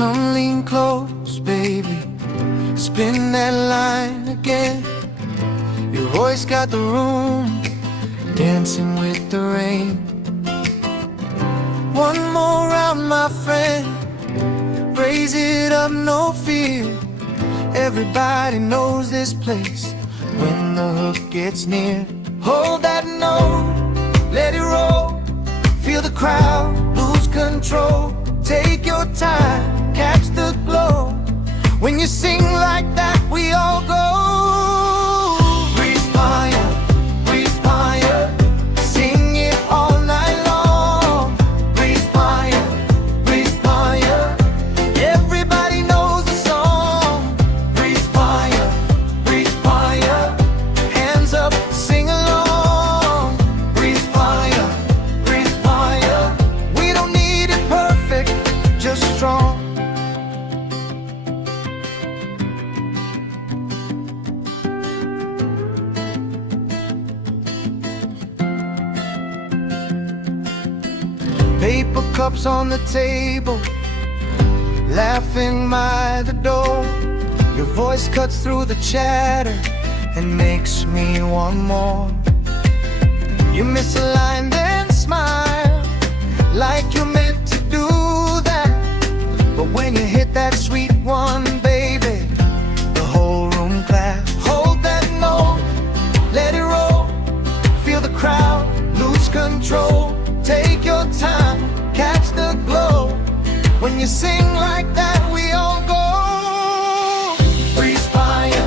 Come lean close, baby, spin that line again. Your voice got the room dancing with the rain. One more round, my friend, raise it up, no fear. Everybody knows this place when the hook gets near. Hold that note, let it roll, feel the crowd, lose control. Take your time, catch the glow. When you sing like that, we all go. Breathe fire, breathe fire, sing it all night long. Breathe fire, breathe fire, everybody knows the song. Breathe fire, hands up, sing along. Breathe fire, we don't need it perfect, just strong. Paper cups on the table, laughing by the door. Your voice cuts through the chatter and makes me want more. You miss a line, then smile like you're meant to do that. But when you hit that sweet one, baby, the whole room claps. Hold that note, let it roll, feel the crowd, lose control. Take your time, catch the glow. When you sing like that, we all go. Breathe fire,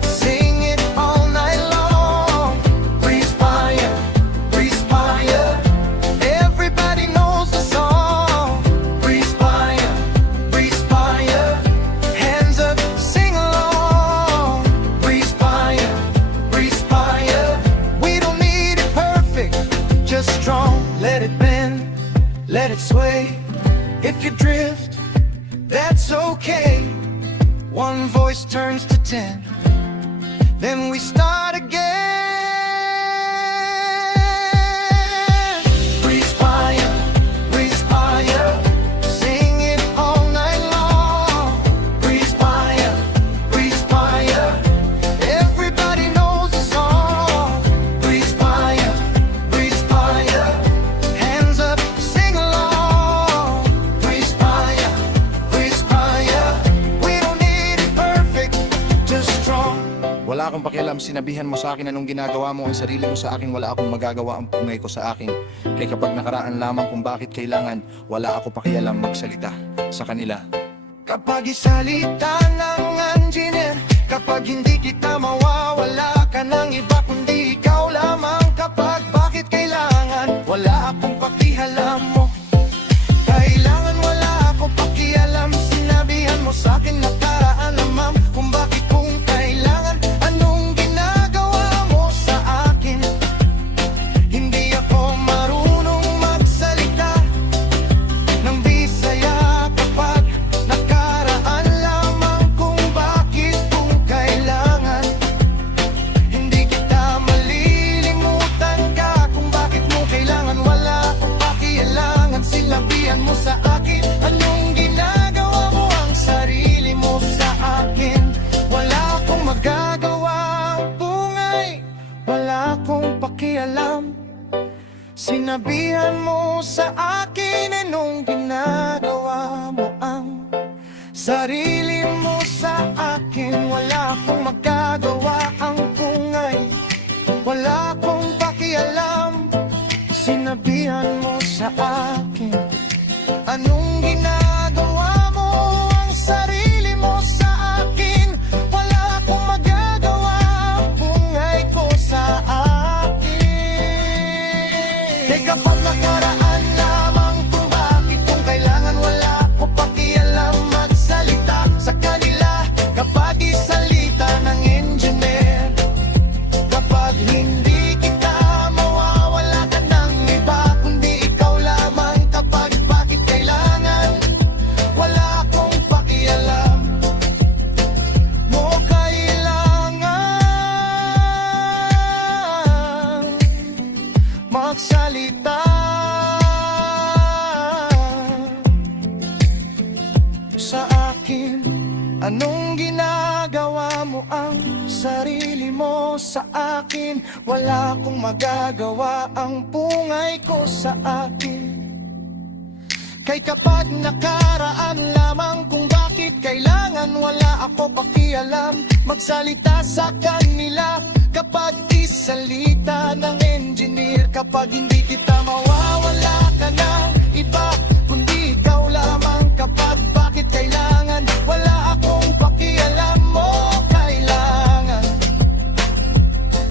sing it all night long. Breathe fire, everybody knows the song. Breathe fire, hands up, sing along. Breathe fire, we don't need it perfect, just strong. Let it bend, let it sway. If you drift, that's okay. One voice turns to 10, then we start again. Breathe fire, sing it all night long. Breathe fire, everybody knows the song. Breathe fire, hands up, sing along. Breathe fire, we don't need it perfect, just strong. Wala akong pakialam, sinabihan mo sa akin anong ginagawa mo. Ang sarili mo sa akin, wala akong magagawa. Ang pungay ko sa akin, kaya kapag nakaraan lamang kung bakit kailangan, wala ako pakialam magsalita sa kanila. Kapag isalita ng engineer, kapag hindi kita mawawala ka ng iba kundi ikaw lamang. Kapag bakit kailangan, wala akong pakialam mo. Kailangan, wala akong pakialam. Sinabihan mo sa akin nakaraan lamang kung bakit kung kailangan. Anong ginagawa mo sa akin? Hindi ako marunong magsalita ng Bisaya kapag nakaraan lamang kung bakit kung kailangan. Hindi kita malilimutan ka kung bakit mo kailangan. Wala akong pakialangan. Sinabihan mo sa akin anong ginagawa mo ang sarili mo sa akin. Wala akong magagawa, bungay, wala akong pakialam. Sinabihan mo sa akin anong ginagawa mo ang sarili mo sa akin. Wala akong magagawa, ang bungay, wala akong pakialam. Sinabihan mo sa akin anong ginagawa mo ang sarili mo sa akin. Wala akong magagawa, bungay ko sa akin. Kapag nakaraan lamang kung bakit kung kailangan, wala akong pakialam magsalita sa kanila. Kapag isalita ng engineer, kapag hindi kita mawawala ka ng iba kundi ikaw lamang. Kapag bakit kailangan, sa akin? Anong ginagawa mo ang sarili mo sa akin? Wala akong magagawa, ang pungay ko sa akin. Kay kapag nakaraan lamang kung bakit kailangan, wala ako pakialam magsalita sa kanila. Kapag isalita ng engineer, kapag hindi kita mawawala ka ng iba, kundi ikaw lamang. Kapag bakit kailangan, wala akong pakialam mo kailangan.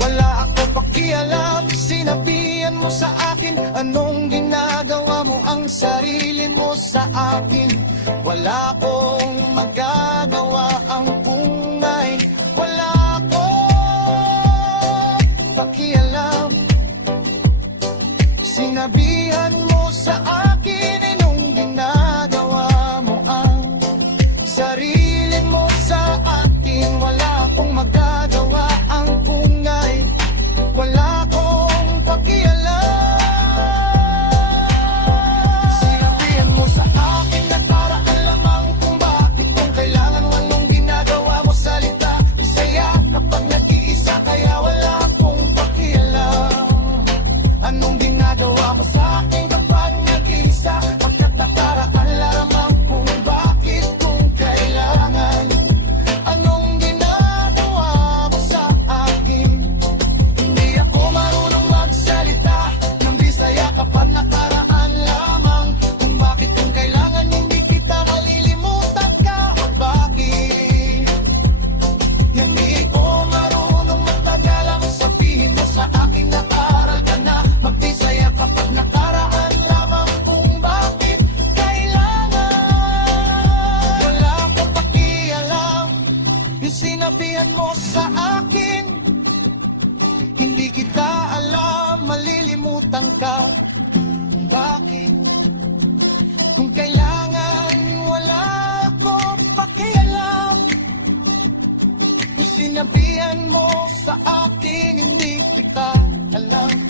Wala akong pakialam, sinabihan mo sa akin. Anong ginagawa mo ang sarili mo sa akin? Wala akong magagawa, ang pungay. Wala akong pakialam. Sinabihan mo sa akin, anong ginagawa mo ang sarili mo sa akin? Wala akong magagawa, ang pungay. Wala akong pakialam. Sinabihan mo sa akin na paraan lamang kung bakit kung kailangan, anong ginagawa mo salita. Isaya kapag nag-iisa, kaya wala akong pakialam. Anong ginagawa mo sa akin kapag nag-iisa? Pagkat nakaraan lamang kung bakit kung kailangan. Anong ginagawa mo sa akin? Hindi ako marunong magsalita ng Bisaya kapag nakaraan lamang kung bakit kung kailangan. Hindi kita malilimutan ka o bakit? Hindi ko marunong matagalang sabihin mo sa akin nag-aral ka na magbisaya kapag nakaraan lamang kung bakit kailangan. Wala akong pakialam yung sinabihan mo sa akin. Hindi kita alam, malilimutan ka kung bakit kung kailangan. Wala akong pakialam yung sinabihan mo sa akin. Hindi kita alam.